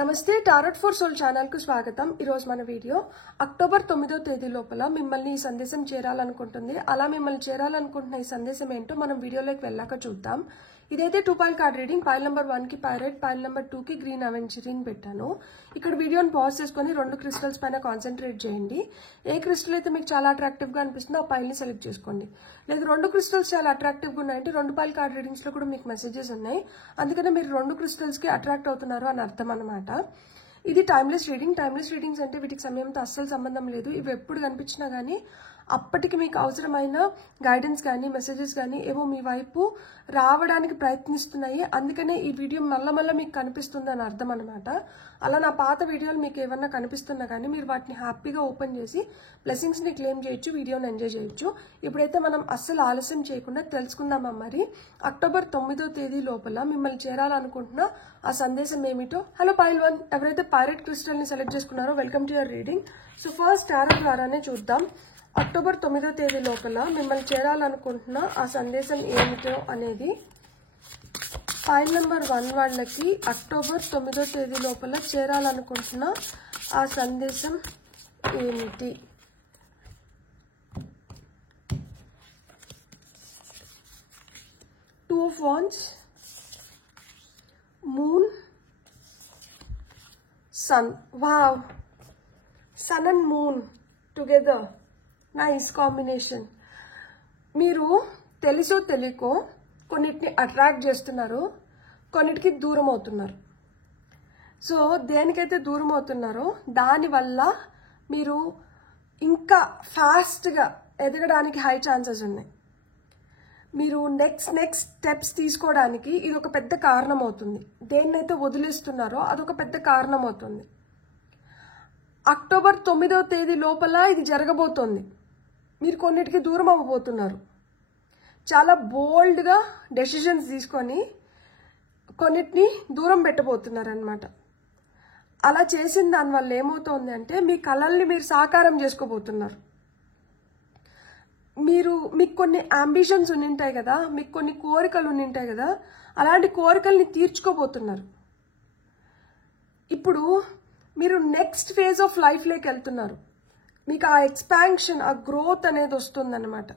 నమస్తే tarot for soul channel కు స్వాగతం. ఈ రోజు మన వీడియో అక్టోబర్ 9వ తేదీ లోపల మిమ్మల్ని ఈ సందేశం చేరాలనుకుంటుంది. అలా మిమ్మల్ని చేరాలనుకుంటున్న ఈ సందేశం ఏంటో మనం వీడియోలోకి వెళ్ళాక చూద్దాం. ఇదైతే 2 point card reading. Foil number 1 కి పైరైట్, పాయిల్ నెంబర్ 2 కి గ్రీన్ అవెంచరింగ్ పెట్టాను. ఇక్కడ వీడియోని పాజ్ చేసుకుని 2 క్రిస్టల్స్ పైన కాన్సన్ట్రేట్ చేయండి. ఏ క్రిస్టల్ అయితే మీకు చాలా అట్రాక్టివ్ గా అనిపిస్తుందో ఆ పాయిల్ ని సెలెక్ట్ చేసుకోండి. లేదు 2 క్రిస్టల్స్ చాలా అట్రాక్టివ్ గా ఉన్నాయంటే 2 పాయిల్ కార్డ్ రీడింగ్స్ లో కూడా మీకు మెసేజెస్ ఉన్నాయి. అందుకనే మీరు 2 క్రిస్టల్స్ కి అట్రాక్ట్ అవుతున్నారు అని అర్థం అన్నమాట. ఇది టైమ్లెస్ రీడింగ్. టైమ్లెస్ రీడింగ్స్ అంటే వీటికి సమయంతో అస్సలు సంబంధం లేదు. ఇవి ఎప్పుడు కనిపించినా గానీ అప్పటికి మీకు అవసరమైన గైడెన్స్ కానీ మెసేజెస్ కానీ ఏవో మీ వైపు రావడానికి ప్రయత్నిస్తున్నాయి. అందుకనే ఈ వీడియో మళ్ళా మీకు కనిపిస్తుంది అని అర్థం అనమాట. అలా నా పాత వీడియోలు మీకు ఏమన్నా కనిపిస్తున్నా కానీ మీరు వాటిని హ్యాపీగా ఓపెన్ చేసి బ్లెస్సింగ్స్ ని క్లెయిమ్ చేయొచ్చు, వీడియోని ఎంజాయ్ చేయొచ్చు. ఇప్పుడైతే మనం అస్సలు ఆలస్యం చేయకుండా తెలుసుకుందామా మరి అక్టోబర్ 9వ తేదీ లోపల మిమ్మల్ని చేరాలనుకుంటున్న ఆ సందేశం ఏమిటో. హలో పాయిల్ 1, ఎవరైతే పైరెట్ క్రిస్టల్ ని సెలెక్ట్ చేసుకున్నారో welcome to your reading. So first tarot ద్వారానే చూద్దాం. అక్టోబర్ 9వ తేదీ లోపల మిమ్మల్ని చేరాలనుకుంటున్న ఆ సందేశం ఏమిటో అనేది. పాయిల్ నెంబర్ 1 వాళ్ళకి అక్టోబర్ 9వ తేదీ లోపల చేరాలనుకుంటున్న ఆ సందేశం ఏమిటి? Two of wands, moon, sun. Wow, sun and moon together. Nice combination. మీరు తెలుసో తెలియకో కొన్నిటిని అట్రాక్ట్ చేస్తున్నారు, కొన్నిటికి దూరం అవుతున్నారు. సో దేనికైతే దూరం అవుతున్నారో దానివల్ల మీరు ఇంకా ఫాస్ట్గా ఎదగడానికి హై ఛాన్సెస్ ఉన్నాయి. మీరు నెక్స్ట్ స్టెప్స్ తీసుకోవడానికి ఇది ఒక పెద్ద కారణం అవుతుంది. దేన్నైతే వదిలేస్తున్నారో అదొక పెద్ద కారణం అవుతుంది. అక్టోబర్ 9వ తేదీ లోపల ఇది జరగబోతోంది. మీరు కొన్నిటికి దూరం అవ్వబోతున్నారు. చాలా బోల్డ్గా డెసిషన్స్ తీసుకొని కొన్నిటిని దూరం పెట్టబోతున్నారు అనమాట. అలా చేసిన దానివల్ల ఏమవుతోంది అంటే మీ కలల్ని మీరు సాకారం చేసుకోబోతున్నారు. మీకు కొన్ని అంబిషన్స్ ఉండింటాయి కదా, మీకు కొన్ని కోరికలు ఉండింటాయి కదా, అలాంటి కోరికల్ని తీర్చుకోబోతున్నారు. ఇప్పుడు మీరు నెక్స్ట్ ఫేజ్ ఆఫ్ లైఫ్లోకి వెళ్తున్నారు. మీకు ఆ ఎక్స్పాన్షన్, ఆ గ్రోత్ అనేది వస్తుందన్నమాట.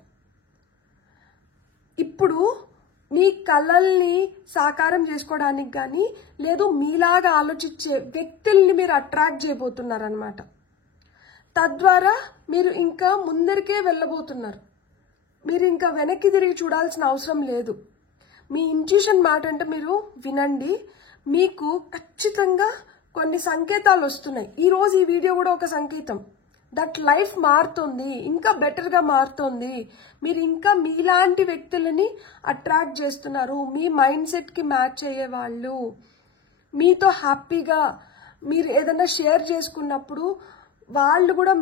ఇప్పుడు మీ కలల్ని సాకారం చేసుకోవడానికి కానీ లేదు మీలాగా ఆలోచించే వ్యక్తుల్ని మీరు అట్రాక్ట్ చేయబోతున్నారనమాట. తద్వారా మీరు ఇంకా ముందరికే వెళ్ళబోతున్నారు. మీరు ఇంకా వెనక్కి తిరిగి చూడాల్సిన అవసరం లేదు. మీ ఇంట్యూషన్ మాట అంటే మీరు వినండి. మీకు ఖచ్చితంగా కొన్ని సంకేతాలు వస్తున్నాయి. ఈరోజు ఈ వీడియో కూడా ఒక సంకేతం. దట్ లైఫ్ మారుతుంది, ఇంకా బెటర్గా మారుతుంది. మీరు ఇంకా మీలాంటి వ్యక్తులని అట్రాక్ట్ చేస్తున్నారు. మీ మైండ్ సెట్కి మ్యాచ్ అయ్యే వాళ్ళు, మీతో హ్యాపీగా మీరు ఏదైనా షేర్ చేసుకున్నప్పుడు వాళ్ళు కూడా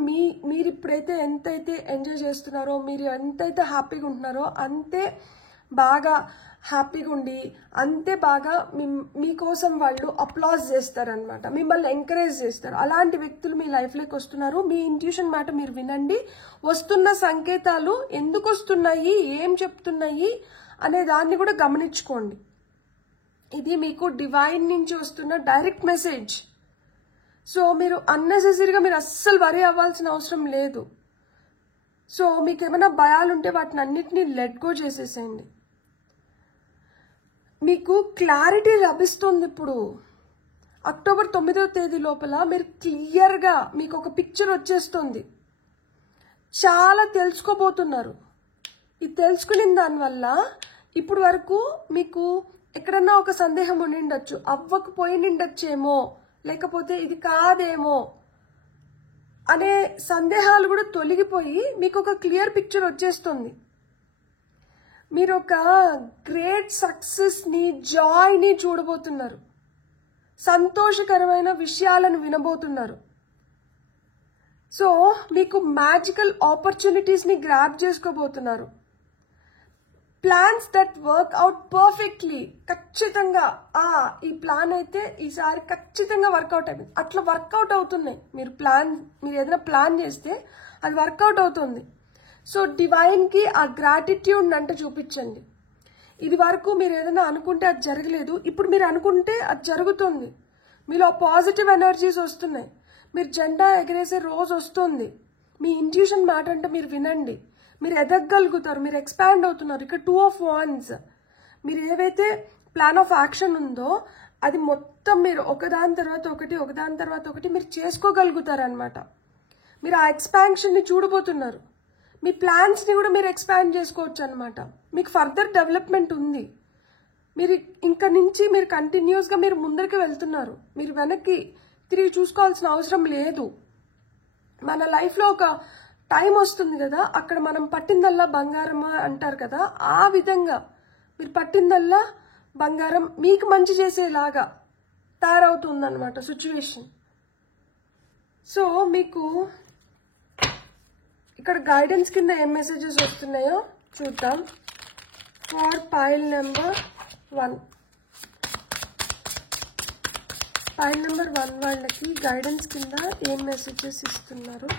మీరు ఇప్పుడైతే ఎంతైతే ఎంజాయ్ చేస్తున్నారో, మీరు ఎంతైతే హ్యాపీగా ఉంటున్నారో అంతే బాగా హ్యాపీగా ఉండి అంతే బాగా మీకోసం వాళ్ళు అప్లాజ్ చేస్తారనమాట. మిమ్మల్ని ఎంకరేజ్ చేస్తారు. అలాంటి వ్యక్తులు మీ లైఫ్లోకి వస్తున్నారు. మీ ఇంట్యూషన్ మాట మీరు వినండి. వస్తున్న సంకేతాలు ఎందుకు వస్తున్నాయి, ఏం చెప్తున్నాయి అనే దాన్ని కూడా గమనించుకోండి. ఇది మీకు డివైన్ నుంచి వస్తున్న డైరెక్ట్ మెసేజ్. సో మీరు అన్నెసెసరీగా మీరు అస్సలు వరీ అవ్వాల్సిన అవసరం లేదు. సో మీకు ఏమైనా భయాలుంటే వాటిని అన్నిటినీ లెట్ గో చేసేసేయండి. మీకు క్లారిటీ లభిస్తుంది. ఇప్పుడు అక్టోబర్ 9వ తేదీ లోపల మీరు క్లియర్గా మీకు ఒక పిక్చర్ వచ్చేస్తుంది. చాలా తెలుసుకోబోతున్నారు. ఇది తెలుసుకున్న దానివల్ల ఇప్పుడు వరకు మీకు ఎక్కడన్నా ఒక సందేహం ఉండిండొచ్చు, అవ్వకపోయిండొచ్చేమో, లేకపోతే ఇది కాదేమో అనే సందేహాలు కూడా తొలగిపోయి మీకు ఒక క్లియర్ పిక్చర్ వచ్చేస్తుంది. మీరు ఒక గ్రేట్ సక్సెస్ని, జాయ్ని చూడబోతున్నారు. సంతోషకరమైన విషయాలను వినబోతున్నారు. సో మీకు మ్యాజికల్ ఆపర్చునిటీస్ని గ్రాబ్ చేసుకోబోతున్నారు. Plans that work out perfectly. ఖచ్చితంగా ఈ ప్లాన్ అయితే ఈసారి ఖచ్చితంగా వర్కౌట్ అయిపోయింది. అట్లా వర్కౌట్ అవుతున్నాయి. మీరు ఏదైనా ప్లాన్ చేస్తే అది వర్కౌట్ అవుతుంది. సో డివైన్కి ఆ గ్రాటిట్యూడ్ అంటే చూపించండి. ఇది వరకు మీరు ఏదైనా అనుకుంటే అది జరగలేదు, ఇప్పుడు మీరు అనుకుంటే అది జరుగుతుంది. మీలో పాజిటివ్ ఎనర్జీస్ వస్తున్నాయి. మీరు జెండా ఎగరేసే రోజు వస్తుంది. మీ ఇంట్యూషన్ మాట అంటే మీరు వినండి. మీరు ఎదగగలుగుతారు, మీరు ఎక్స్పాండ్ అవుతున్నారు. ఇక్కడ 2 of Wands. మీరు ఏవైతే ప్లాన్ ఆఫ్ యాక్షన్ ఉందో అది మొత్తం మీరు ఒకదాని తర్వాత ఒకటి మీరు చేసుకోగలుగుతారు అనమాట. మీరు ఆ ఎక్స్పాన్షన్ని చూడబోతున్నారు. మీ ప్లాన్స్ని కూడా మీరు ఎక్స్పాండ్ చేసుకోవచ్చు అనమాట. మీకు ఫర్దర్ డెవలప్మెంట్ ఉంది. మీరు ఇంకా నుంచి మీరు కంటిన్యూస్గా మీరు ముందరికి వెళ్తున్నారు. మీరు వెనక్కి తిరిగి చూసుకోవాల్సిన అవసరం లేదు. మన లైఫ్లో ఒక టైం వస్తుంది కదా, అక్కడ మనం పట్టిందల్లా బంగారం అంటారు కదా, ఆ విధంగా మీరు పట్టిందల్లా బంగారం మీకు మంచి చేసేలాగా తయారవుతుందన్నమాట సిచ్యువేషన్. సో మీకు ఇక్కడ గైడెన్స్ కింద ఏం మెసేజెస్ వస్తున్నాయో చూద్దాం. ఫర్ పైల్ నెంబర్ 1 వాళ్ళకి గైడెన్స్ కింద ఏం మెసేజెస్ ఇస్తున్నారు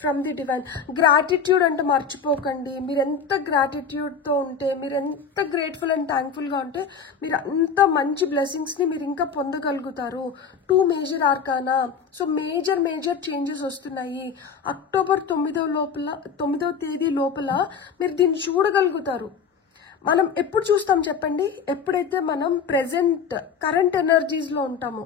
ఫ్రమ్ ది డివైన్. గ్రాటిట్యూడ్ అంటే మర్చిపోకండి. మీరు ఎంత గ్రాటిట్యూడ్తో ఉంటే, మీరు ఎంత గ్రేట్ఫుల్ అండ్ థ్యాంక్ఫుల్గా ఉంటే మీరు అంత మంచి బ్లెస్సింగ్స్ని మీరు ఇంకా పొందగలుగుతారు. 2 major arcana. So major changes వస్తున్నాయి. అక్టోబర్ 9వ తేదీ లోపల మీరు దీన్ని చూడగలుగుతారు. మనం ఎప్పుడు చూస్తాం చెప్పండి? ఎప్పుడైతే మనం కరెంట్ ఎనర్జీస్లో ఉంటామో.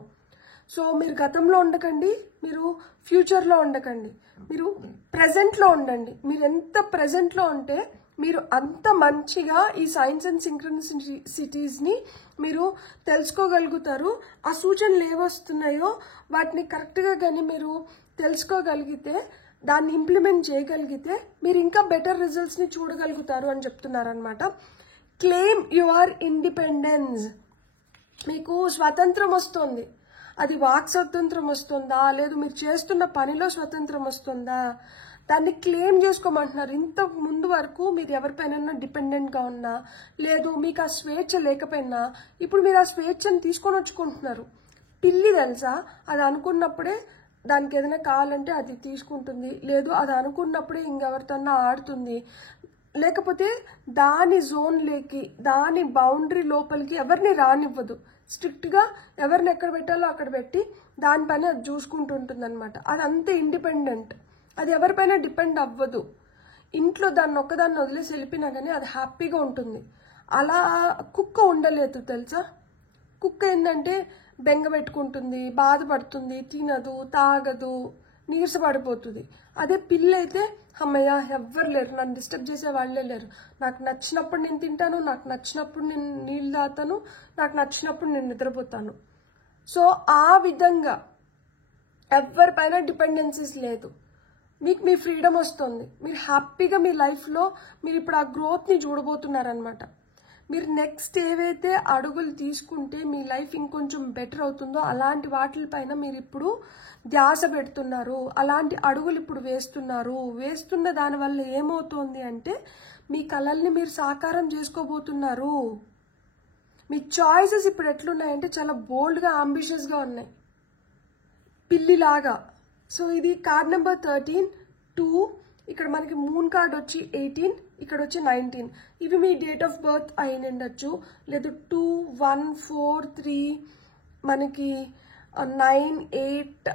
సో మీరు గతంలో ఉండకండి, మీరు ఫ్యూచర్లో ఉండకండి, మీరు ప్రెజెంట్లో ఉండండి. మీరు ఎంత ప్రెజెంట్లో ఉంటే మీరు అంత మంచిగా ఈ సైన్స్ అండ్ సింక్రనిసిటీస్ని మీరు తెలుసుకోగలుగుతారు. ఆ సూచనలు ఏవొస్తున్నాయో వాటిని కరెక్ట్గా కానీ మీరు తెలుసుకోగలిగితే, దాన్ని ఇంప్లిమెంట్ చేయగలిగితే మీరు ఇంకా బెటర్ రిజల్ట్స్ని చూడగలుగుతారు అని చెప్తున్నారనమాట. Claim your independence. మీకు స్వతంత్రం వస్తుంది. అది వాక్ స్వతంత్రం వస్తుందా, లేదు మీరు చేస్తున్న పనిలో స్వతంత్రం వస్తుందా, దాన్ని క్లెయిమ్ చేసుకోమంటున్నారు. ఇంతకు ముందు వరకు మీరు ఎవరిపైన డిపెండెంట్గా ఉన్నా, లేదు మీకు ఆ స్వేచ్ఛ లేకపోయినా, ఇప్పుడు మీరు ఆ స్వేచ్ఛను తీసుకొని వచ్చుకుంటున్నారు. పిల్లి తెలుసా, అది అనుకున్నప్పుడే దానికి ఏదైనా కావాలంటే అది తీసుకుంటుంది, లేదు అది అనుకున్నప్పుడే ఇంకెవరితోన్నా ఆడుతుంది, లేకపోతే దాని జోన్లోకి, దాని బౌండరీ లోపలికి ఎవరిని రానివ్వదు. స్ట్రిక్ట్గా ఎవరిని ఎక్కడ పెట్టాలో అక్కడ పెట్టి దాని పని అది చూసుకుంటూ ఉంటుంది అనమాట. అది అంతే ఇండిపెండెంట్. అది ఎవరిపైన డిపెండ్ అవ్వదు. ఇంట్లో దాన్ని ఒక్కదాన్ని వదిలేసి వెళ్ళిపోయినా కానీ అది హ్యాపీగా ఉంటుంది. అలా కుక్క ఉండలేదు తెలుసా. కుక్క ఏంటంటే బెంగ పెట్టుకుంటుంది, బాధపడుతుంది, తినదు, తాగదు, నీరసపడిపోతుంది. అదే పిల్ల అయితే అమ్మయ్య ఎవ్వరు లేరు, నన్ను డిస్టర్బ్ చేసే వాళ్ళే లేరు, నాకు నచ్చినప్పుడు నేను తింటాను, నాకు నచ్చినప్పుడు నేను నీళ్ళు తాగుతాను, నాకు నచ్చినప్పుడు నేను నిద్రపోతాను. సో ఆ విధంగా ఎవరిపైన డిపెండెన్సీస్ లేదు. మీకు మీ ఫ్రీడమ్ వస్తుంది. మీరు హ్యాపీగా మీ లైఫ్లో మీరు ఇప్పుడు ఆ గ్రోత్ని చూడబోతున్నారనమాట. మీరు నెక్స్ట్ ఏవైతే అడుగులు తీసుకుంటే మీ లైఫ్ ఇంకొంచెం బెటర్ అవుతుందో అలాంటి వాటిపైన మీరు ఇప్పుడు ధ్యాస పెడుతున్నారు. అలాంటి అడుగులు ఇప్పుడు వేస్తున్న దానివల్ల ఏమవుతుంది అంటే మీ కలల్ని మీరు సాకారం చేసుకోబోతున్నారు. మీ చాయిసెస్ ఇప్పుడు ఎట్లున్నాయంటే చాలా బోల్డ్గా, అంబిషియస్గా ఉన్నాయి, పిల్లిలాగా. సో ఇది కార్డ్ నెంబర్ 13, 2. ఇక్కడ మనకి మూన్ కార్డ్ వచ్చి 18, ఇక్కడ వచ్చి 19. ఇవి మీ డేట్ ఆఫ్ బర్త్ అయి ఉండొచ్చు, లేదు 2, 1, 4, 3, మనకి 9, 8,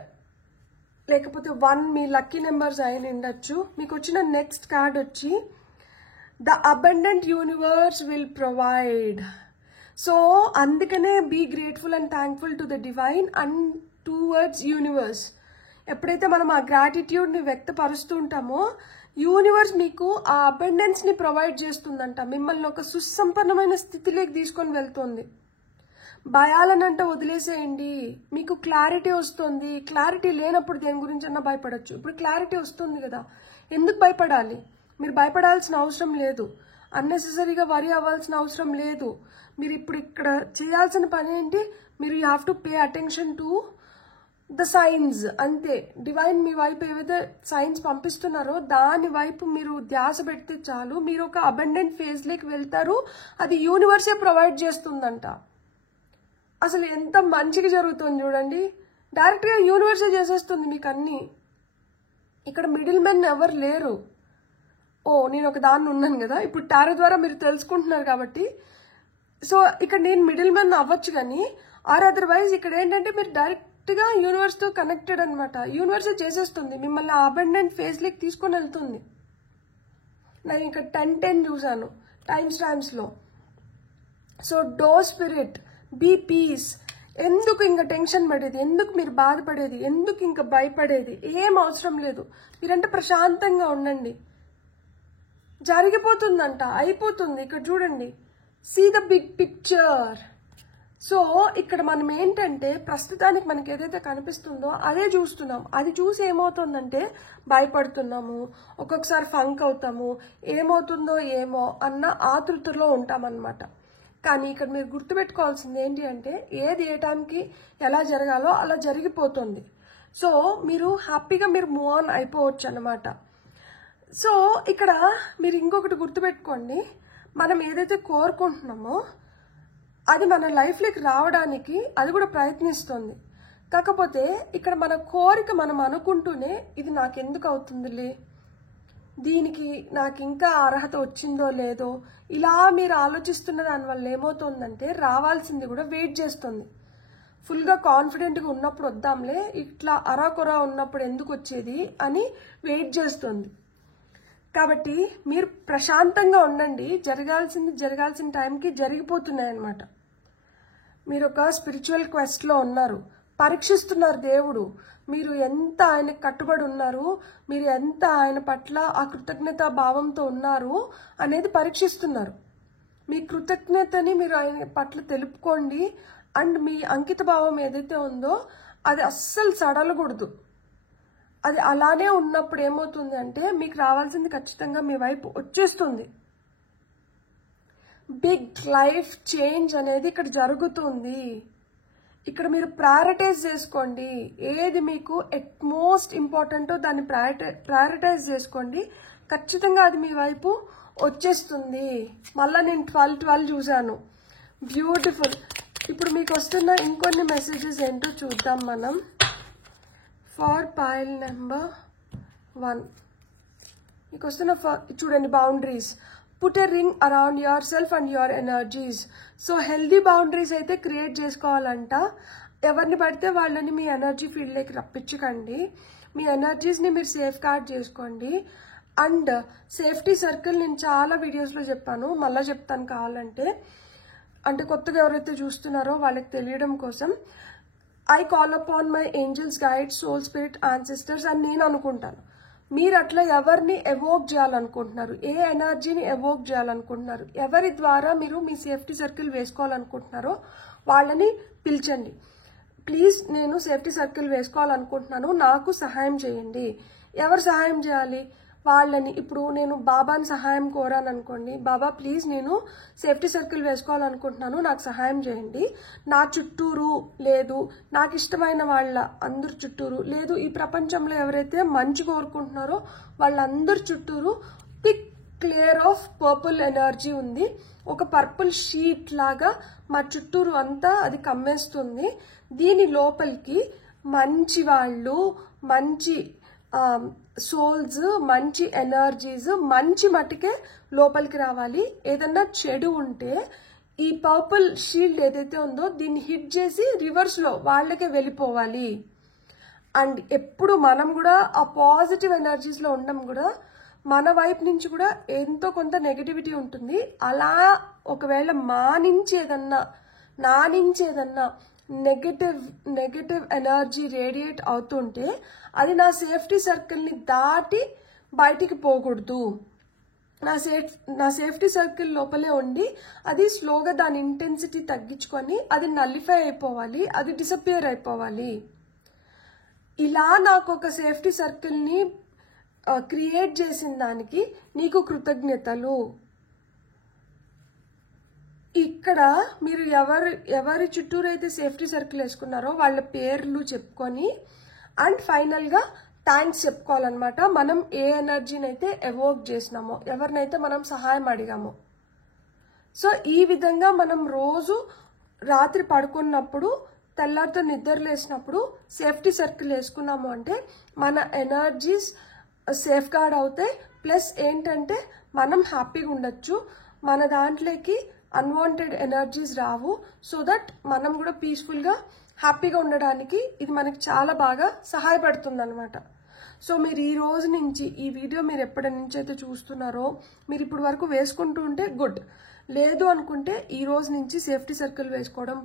లేకపోతే 1 మీ లక్కీ నెంబర్స్ అయి ఉండొచ్చు. మీకు వచ్చిన నెక్స్ట్ కార్డ్ వచ్చి the abundant universe will provide. So అందుకనే be grateful and thankful to the divine and towards universe. ఎప్పుడైతే మనం ఆ గ్రాటిట్యూడ్ని వ్యక్తపరుస్తూ ఉంటామో యూనివర్స్ మీకు ఆ అబండెన్స్ని ప్రొవైడ్ చేస్తుందంట. మిమ్మల్ని ఒక సుసంపన్నమైన స్థితిలోకి తీసుకొని వెళ్తుంది. భయాలనంట వదిలేసేయండి. మీకు క్లారిటీ వస్తుంది. క్లారిటీ లేనప్పుడు దేని గురించి అన్నా భయపడచ్చు. ఇప్పుడు క్లారిటీ వస్తుంది కదా, ఎందుకు భయపడాలి? మీరు భయపడాల్సిన అవసరం లేదు. అన్నెసెసరీగా వరీ అవ్వాల్సిన అవసరం లేదు. మీరు ఇప్పుడు ఇక్కడ చేయాల్సిన పని ఏంటి? మీరు you have to pay attention to the science. అంతే. డివైన్ మీ వైపు ఏవైతే సైన్స్ పంపిస్తున్నారో దాని వైపు మీరు ధ్యాస పెడితే చాలు. మీరు ఒక అబండెంట్ ఫేజ్లోకి వెళ్తారు. అది యూనివర్సే ప్రొవైడ్ చేస్తుందంట. అసలు ఎంత మంచిగా జరుగుతుంది చూడండి. డైరెక్ట్గా యూనివర్సే చేసేస్తుంది మీకు అన్నీ. ఇక్కడ మిడిల్ మెన్ ఎవరు లేరు. ఓ నేను ఒక దాన్ని ఉన్నాను కదా, ఇప్పుడు టారో ద్వారా మీరు తెలుసుకుంటున్నారు కాబట్టి. సో ఇక్కడ నేను మిడిల్ మెన్ అవ్వచ్చు, కానీ ఆర్ అదర్వైజ్ ఇక్కడ ఏంటంటే మీరు డైరెక్ట్గా యూనివర్స్తో కనెక్టెడ్ అనమాట. యూనివర్స్ చేసేస్తుంది, మిమ్మల్ని అబండెంట్ ఫేజ్లోకి తీసుకొని వెళ్తుంది. నేను ఇక్కడ 10-10 చూసాను టైమ్స్లో. So do spirit, be peace. ఎందుకు ఇంకా టెన్షన్ పడేది, ఎందుకు మీరు బాధపడేది, ఎందుకు ఇంకా భయపడేది, ఏం అవసరం లేదు. మీరంటే ప్రశాంతంగా ఉండండి. జరిగిపోతుందంట, అయిపోతుంది. ఇక్కడ చూడండి, see the big picture. So ఇక్కడ మనం ఏంటంటే ప్రస్తుతానికి మనకి ఏదైతే కనిపిస్తుందో అదే చూస్తున్నాం. అది చూసి ఏమవుతుందంటే భయపడుతున్నాము, ఒక్కొక్కసారి ఫంక్ అవుతాము, ఏమవుతుందో ఏమో అన్న ఆతృతలో ఉంటామన్నమాట. కానీ ఇక్కడ మీరు గుర్తుపెట్టుకోవాల్సింది ఏంటి అంటే ఏది ఏ టైంకి ఎలా జరగాలో అలా జరిగిపోతుంది. సో మీరు హ్యాపీగా మీరు మూవ్ ఆన్ అయిపోవచ్చు అన్నమాట. సో ఇక్కడ మీరు ఇంకొకటి గుర్తుపెట్టుకోండి, మనం ఏదైతే కోరుకుంటున్నామో అది మన లైఫ్లోకి రావడానికి అది కూడా ప్రయత్నిస్తుంది. కాకపోతే ఇక్కడ మన కోరిక మనం అనుకుంటూనే ఇది నాకెందుకు అవుతుందిలే, దీనికి నాకు ఇంకా అర్హత వచ్చిందో లేదో ఇలా మీరు ఆలోచిస్తున్న దానివల్ల ఏమవుతుందంటే రావాల్సింది కూడా వెయిట్ చేస్తుంది. ఫుల్గా కాన్ఫిడెంట్గా ఉన్నప్పుడు వద్దాంలే, ఇట్లా అరాకొరా ఉన్నప్పుడు ఎందుకు వచ్చేది అని వెయిట్ చేస్తుంది. కాబట్టి మీరు ప్రశాంతంగా ఉండండి. జరగాల్సిన టైంకి జరిగిపోతున్నాయి అన్నమాట. మీరు ఒక స్పిరిచువల్ క్వెస్ట్లో ఉన్నారు, పరీక్షిస్తున్నారు దేవుడు. మీరు ఎంత ఆయనకు కట్టుబడి ఉన్నారు, మీరు ఎంత ఆయన పట్ల ఆ కృతజ్ఞతా భావంతో ఉన్నారు అనేది పరీక్షిస్తున్నారు. మీ కృతజ్ఞతని మీరు ఆయన పట్ల తెలుపుకోండి. అండ్ మీ అంకిత భావం ఏదైతే ఉందో అది అస్సలు సడలకూడదు. అది అలానే ఉన్నప్పుడు ఏమవుతుంది అంటే మీకు రావాల్సింది ఖచ్చితంగా మీ వైపు వచ్చేస్తుంది. బిగ్ లైఫ్ చేంజ్ అనేది ఇక్కడ జరుగుతుంది. ఇక్కడ మీరు ప్రయారిటైజ్ చేసుకోండి. ఏది మీకు మోస్ట్ ఇంపార్టెంటో దాన్ని ప్రయారిటైజ్ చేసుకోండి. ఖచ్చితంగా అది మీ వైపు వచ్చేస్తుంది. మళ్ళీ నేను 12 చూశాను. బ్యూటిఫుల్. ఇప్పుడు మీకు వస్తున్న ఇంకొన్ని మెసేజెస్ ఏంటో చూద్దాం మనం. ఫర్ పైల్ నెంబర్ 1 మీకు వస్తున్న చూడండి, boundaries. Put a ring around your self and your energies. So healthy boundaries అయితే క్రియేట్ చేసుకోవాలంట. ఎవరిని పడితే వాళ్ళని మీ ఎనర్జీ ఫీల్డ్లోకి రప్పించకండి. మీ ఎనర్జీస్ని మీరు సేఫ్ గార్డ్ చేసుకోండి. అండ్ సేఫ్టీ సర్కిల్ నేను చాలా వీడియోస్లో చెప్పాను, మళ్ళీ చెప్తాను కావాలంటే. అంటే కొత్తగా ఎవరైతే చూస్తున్నారో వాళ్ళకి తెలియడం కోసం. I call upon my angels, guides, soul spirit, ancestors అని నేను అనుకుంటాను. మీరు అట్లా ఎవరిని ఎవోక్ చేయాలనుకుంటున్నారు, ఏ ఎనర్జీని ఎవోక్ చేయాలనుకుంటున్నారు, ఎవరి ద్వారా మీరు మీ సేఫ్టీ సర్కిల్ వేసుకోవాలనుకుంటున్నారో వాళ్ళని పిలిచండి. ప్లీజ్ నేను సేఫ్టీ సర్కిల్ వేసుకోవాలనుకుంటున్నాను, నాకు సహాయం చేయండి. ఎవరు సహాయం చేయాలి? వాళ్ళని. ఇప్పుడు నేను బాబాని సహాయం కోరాను అనుకోండి, బాబా ప్లీజ్ నేను సేఫ్టీ సర్కిల్ వేసుకోవాలనుకుంటున్నాను, నాకు సహాయం చేయండి. నా చుట్టూరు లేదు, నాకు ఇష్టమైన వాళ్ళ అందరి చుట్టూరు లేదు, ఈ ప్రపంచంలో ఎవరైతే మంచి కోరుకుంటున్నారో వాళ్ళందరి చుట్టూరు thick clear of purple energy ఉంది. ఒక పర్పుల్ షీట్ లాగా మా చుట్టూరు అంతా అది కమ్మేస్తుంది. దీని లోపలికి మంచి వాళ్ళు, మంచి సోల్స్, మంచి ఎనర్జీస్, మంచి మట్టుకే లోపలికి రావాలి. ఏదన్నా చెడు ఉంటే ఈ పర్పుల్ షీల్డ్ ఏదైతే ఉందో దీన్ని హిట్ చేసి రివర్స్లో వాళ్ళకే వెళ్ళిపోవాలి. అండ్ ఎప్పుడు మనం కూడా ఆ పాజిటివ్ ఎనర్జీస్లో ఉండడం కూడా మన వైపు నుంచి కూడా ఎంతో కొంత నెగటివిటీ ఉంటుంది. అలా ఒకవేళ నా నుంచి ఏదన్నా నెగటివ్ ఎనర్జీ రేడియేట్ అవుతుంటే అది నా సేఫ్టీ సర్కిల్ని దాటి బయటికి పోకూడదు. నా సేఫ్టీ సర్కిల్ లోపలే ఉండి అది స్లోగా దాని ఇంటెన్సిటీ తగ్గించుకొని అది నల్లిఫై అయిపోవాలి, అది డిసపియర్ అయిపోవాలి. ఇలా నాకు ఒక సేఫ్టీ సర్కిల్ని క్రియేట్ చేసిన దానికి నీకు కృతజ్ఞతలు. ఇక్కడ మీరు ఎవరి చుట్టూరు అయితే సేఫ్టీ సర్కిల్ వేసుకున్నారో వాళ్ళ పేర్లు చెప్పుకొని అండ్ ఫైనల్గా థ్యాంక్స్ చెప్పుకోవాలన్నమాట. మనం ఏ ఎనర్జీని అయితే ఎవోక్ చేసినామో, ఎవరినైతే మనం సహాయం అడిగామో. సో ఈ విధంగా మనం రోజు రాత్రి పడుకున్నప్పుడు, తెల్లారితో నిద్రలేసినప్పుడు సేఫ్టీ సర్కిల్ వేసుకున్నాము అంటే మన ఎనర్జీస్ సేఫ్ గార్డ్ అవుతాయి. ప్లస్ ఏంటంటే మనం హ్యాపీగా ఉండొచ్చు. మన దాంట్లోకి unwanted energies Rao. So that మనం కూడా పీస్ఫుల్గా హ్యాపీగా ఉండడానికి ఇది మనకి చాలా బాగా సహాయపడుతుంది అనమాట. సో మీరు ఈ రోజు నుంచి ఈ వీడియో మీరు ఎప్పటి నుంచి అయితే చూస్తున్నారో మీరు ఇప్పుడు వరకు వేసుకుంటూ ఉంటే గుడ్, లేదు అనుకుంటే ఈ రోజు నుంచి సేఫ్టీ సర్కిల్ వేసుకోవడం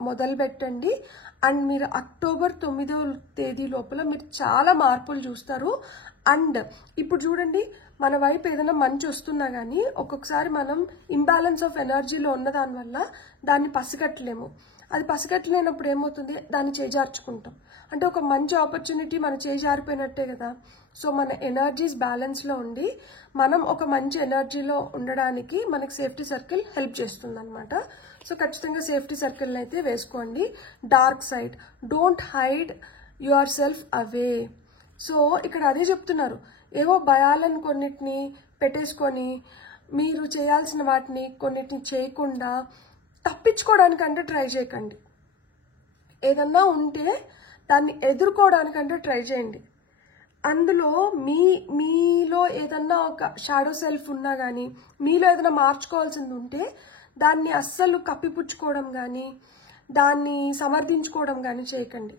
మొదలు పెట్టండి. అండ్ మీరు అక్టోబర్ 9వ తేదీ లోపల మీరు చాలా మార్పులు చూస్తారు. అండ్ ఇప్పుడు చూడండి, మన వైపు ఏదైనా మంచి వస్తున్నా కానీ ఒక్కొక్కసారి మనం ఇంబ్యాలెన్స్ ఆఫ్ ఎనర్జీలో ఉన్న దానివల్ల దాన్ని పసిగట్టలేము. అది పసిగట్టలేనప్పుడు ఏమవుతుంది, దాన్ని చేజార్చుకుంటాం. అంటే ఒక మంచి ఆపర్చునిటీ మన చేజారిపోయినట్టే కదా. సో మన ఎనర్జీస్ బ్యాలెన్స్లో ఉండి మనం ఒక మంచి ఎనర్జీలో ఉండడానికి మనకి సేఫ్టీ సర్కిల్ హెల్ప్ చేస్తుంది అనమాట. సో ఖచ్చితంగా సేఫ్టీ సర్కిల్ని అయితే వేసుకోండి. Dark side, don't hide your self away. So ఇక్కడ అదే చెప్తున్నారు, ఏవో భయాలను కొన్నిటిని పెట్టేసుకొని మీరు చేయాల్సిన వాటిని కొన్నిటిని చేయకుండా తప్పించుకోవడానికంటే ట్రై చేయకండి. ఏదన్నా ఉంటే దాన్ని ఎదుర్కోవడానికంటే ట్రై చేయండి. అందులో మీలో ఏదన్నా ఒక షాడో సెల్ఫ్ ఉన్నా కానీ, మీలో ఏదైనా మార్చుకోవాల్సింది ఉంటే దాన్ని అస్సలు కప్పిపుచ్చుకోవడం కానీ దాన్ని సమర్థించుకోవడం కానీ చేయకండి.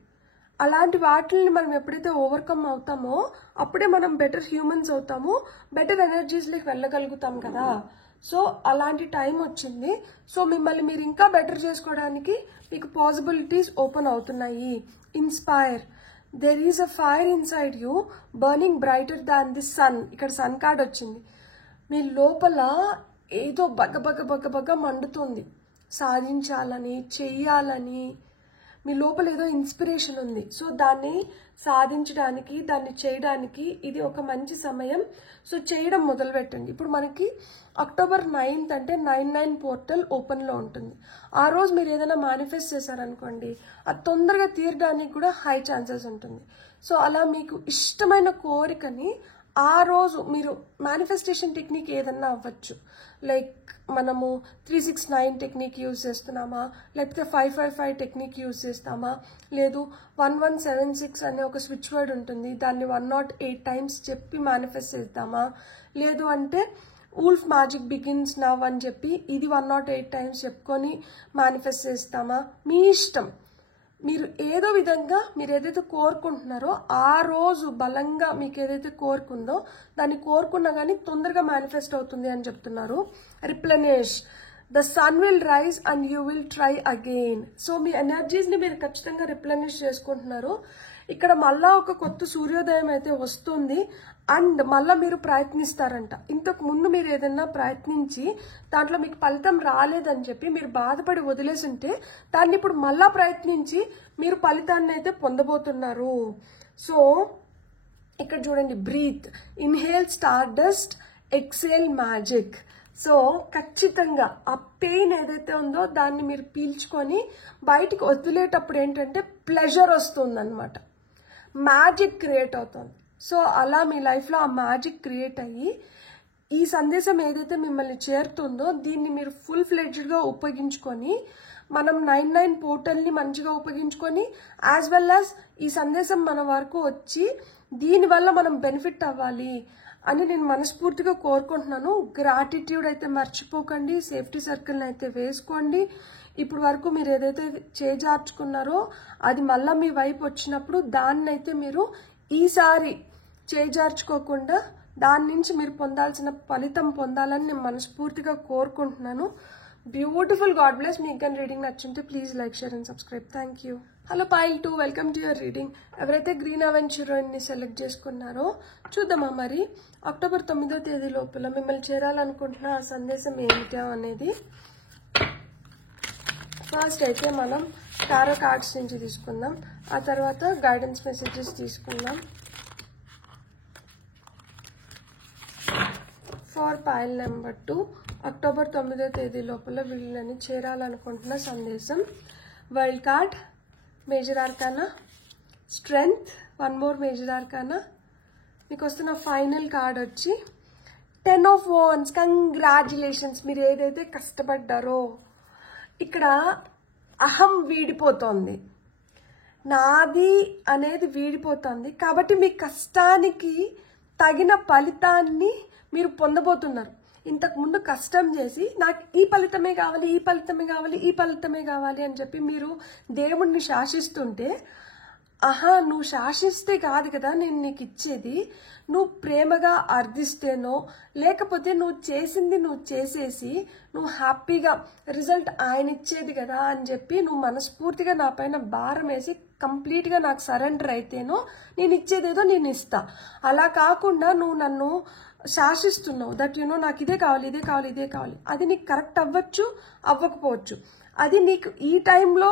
అలాంటి వాటిని మనం ఎప్పుడైతే ఓవర్కమ్ అవుతామో అప్పుడే మనం బెటర్ హ్యూమన్స్ అవుతాము, బెటర్ ఎనర్జీస్లోకి వెళ్ళగలుగుతాం కదా. సో అలాంటి టైం వచ్చింది. సో మిమ్మల్ని మీరు ఇంకా బెటర్ చేసుకోవడానికి మీకు పాసిబిలిటీస్ ఓపెన్ అవుతున్నాయి. Inspire, there is a fire inside you burning brighter than the sun. ఇక్కడ సన్ కార్డ్ వచ్చింది. మీ లోపల ఏదో బగ్గ మండుతుంది, సాధించాలని, చెయ్యాలని. మీ లోపల ఏదో ఇన్స్పిరేషన్ ఉంది. సో దాన్ని సాధించడానికి, దాన్ని చేయడానికి ఇది ఒక మంచి సమయం. సో చేయడం మొదలు పెట్టండి. ఇప్పుడు మనకి అక్టోబర్ 9th అంటే 99 పోర్టల్ ఓపెన్లో ఉంటుంది. ఆ రోజు మీరు ఏదైనా మేనిఫెస్ట్ చేశారనుకోండి, అది తొందరగా తీరడానికి కూడా హై ఛాన్సెస్ ఉంటుంది. సో అలా మీకు ఇష్టమైన కోరికని ఆ రోజు మీరు మేనిఫెస్టేషన్ టెక్నిక్ ఏదన్నా అవ్వచ్చు. లైక్ మనము 369 టెక్నిక్ యూజ్ చేస్తున్నామా, లేకపోతే 555 టెక్నిక్ యూజ్ చేస్తామా, లేదు 1176 అనే ఒక స్విచ్ వర్డ్ ఉంటుంది, దాన్ని 108 టైమ్స్ చెప్పి మేనిఫెస్ట్ చేద్దామా, లేదు అంటే వుల్ఫ్ మ్యాజిక్ బిగిన్స్ నవ్ అని చెప్పి ఇది 108 టైమ్స్ చెప్పుకొని మేనిఫెస్ట్ చేస్తామా, మీ ఇష్టం. మీరు ఏదో విధంగా మీరు ఏదైతే కోరుకుంటున్నారో ఆ రోజు బలంగా మీకు ఏదైతే కోరుకుందో దాన్ని కోరుకున్నా కానీ తొందరగా మేనిఫెస్ట్ అవుతుంది అని చెప్తున్నారు. Replenish, the sun will rise and you will try again. So మీ ఎనర్జీస్ని మీరు ఖచ్చితంగా రిప్లెనిష్ చేసుకుంటున్నారు. ఇక్కడ మళ్ళా ఒక కొత్త సూర్యోదయం అయితే వస్తుంది. అండ్ మళ్ళీ మీరు ప్రయత్నిస్తారంట. ఇంతకు ముందు మీరు ఏదైనా ప్రయత్నించి దాంట్లో మీకు ఫలితం రాలేదని చెప్పి మీరు బాధపడి వదిలేసింటే దాన్ని ఇప్పుడు మళ్ళా ప్రయత్నించి మీరు ఫలితాన్ని అయితే పొందబోతున్నారు. సో ఇక్కడ చూడండి, breathe, inhale star dust, exhale magic. So ఖచ్చితంగా ఆ పెయిన్ ఏదైతే ఉందో దాన్ని మీరు పీల్చుకొని బయటికి వదిలేటప్పుడు ఏంటంటే ప్లెజర్ వస్తుంది అనమాట, మ్యాజిక్ క్రియేట్ అవుతుంది. సో అలా మీ లైఫ్లో ఆ మ్యాజిక్ క్రియేట్ అయ్యి ఈ సందేశం ఏదైతే మిమ్మల్ని చేరుతుందో దీన్ని మీరు ఫుల్ ఫ్లెడ్జ్డ్గా ఉపయోగించుకొని మనం 99 పోర్టల్ని మంచిగా ఉపయోగించుకొని యాజ్ వెల్ యాజ్ ఈ సందేశం మన వరకు వచ్చి దీనివల్ల మనం బెనిఫిట్ అవ్వాలి అని నేను మనస్ఫూర్తిగా కోరుకుంటున్నాను. గ్రాటిట్యూడ్ అయితే మర్చిపోకండి, సేఫ్టీ సర్కిల్ని అయితే వేసుకోండి. ఇప్పుడు వరకు మీరు ఏదైతే చేజార్చుకున్నారో అది మళ్ళీ మీ వైపు వచ్చినప్పుడు దాన్ని అయితే మీరు ఈసారి చేజార్చుకోకుండా దాని నుంచి మీరు పొందాల్సిన ఫలితం పొందాలని నేను మనస్ఫూర్తిగా కోరుకుంటున్నాను. Beautiful, God bless. మీకు కానీ రీడింగ్ నచ్చుంటే please like, share and subscribe. Thank you. Hello pile 2, welcome to your reading. ఎవరైతే గ్రీన్ అవెంచర్ని సెలెక్ట్ చేసుకున్నారో చూద్దామా మరి అక్టోబర్ 9వ తేదీ లోపల మిమ్మల్ని చేరాలనుకుంటున్న ఆ సందేశం ఏమిటో అనేది. ఫస్ట్ అయితే మనం టారో కార్డ్స్ నుంచి తీసుకుందాం, ఆ తర్వాత గైడెన్స్ మెసేజెస్ తీసుకుందాం. ఫర్ పైల్ నెంబర్ 2, అక్టోబర్ 9వ తేదీ లోపల వీళ్ళని చేరాలనుకుంటున్న సందేశం. World card, major arcana, strength, 1 more major arcana. మీకు వస్తున్న ఫైనల్ కార్డ్ వచ్చి 10 of Wands. కంగ్రాచులేషన్స్, మీరు ఏదైతే కష్టపడ్డారో ఇక్కడ అహం వీడిపోతోంది, నాది అనేది వీడిపోతుంది. కాబట్టి మీ కష్టానికి తగిన ఫలితాన్ని మీరు పొందబోతున్నారు. ఇంతకు ముందు కష్టం చేసి నాకు ఈ ఫలితమే కావాలి, ఈ ఫలితమే కావాలి, ఈ ఫలితమే కావాలి అని చెప్పి మీరు దేవుణ్ణి శాసిస్తుంటే, ఆహా నువ్వు శాసిస్తే కాదు కదా నేను నీకు ఇచ్చేది, నువ్వు ప్రేమగా అర్థిస్తేనో లేకపోతే నువ్వు చేసింది నువ్వు చేసేసి నువ్వు హ్యాపీగా రిజల్ట్ ఆయన ఇచ్చేది కదా అని చెప్పి నువ్వు మనస్ఫూర్తిగా నా పైన భారం వేసి కంప్లీట్గా నాకు సరెండర్ అయితేనో నేను ఇచ్చేదేదో నేను ఇస్తా. అలా కాకుండా నువ్వు నన్ను శాసిస్తున్నావు, దట్ నాకు ఇదే కావాలి, ఇదే కావాలి, ఇదే కావాలి. అది నీకు కరెక్ట్ అవ్వచ్చు, అవ్వకపోవచ్చు. అది నీకు ఈ టైంలో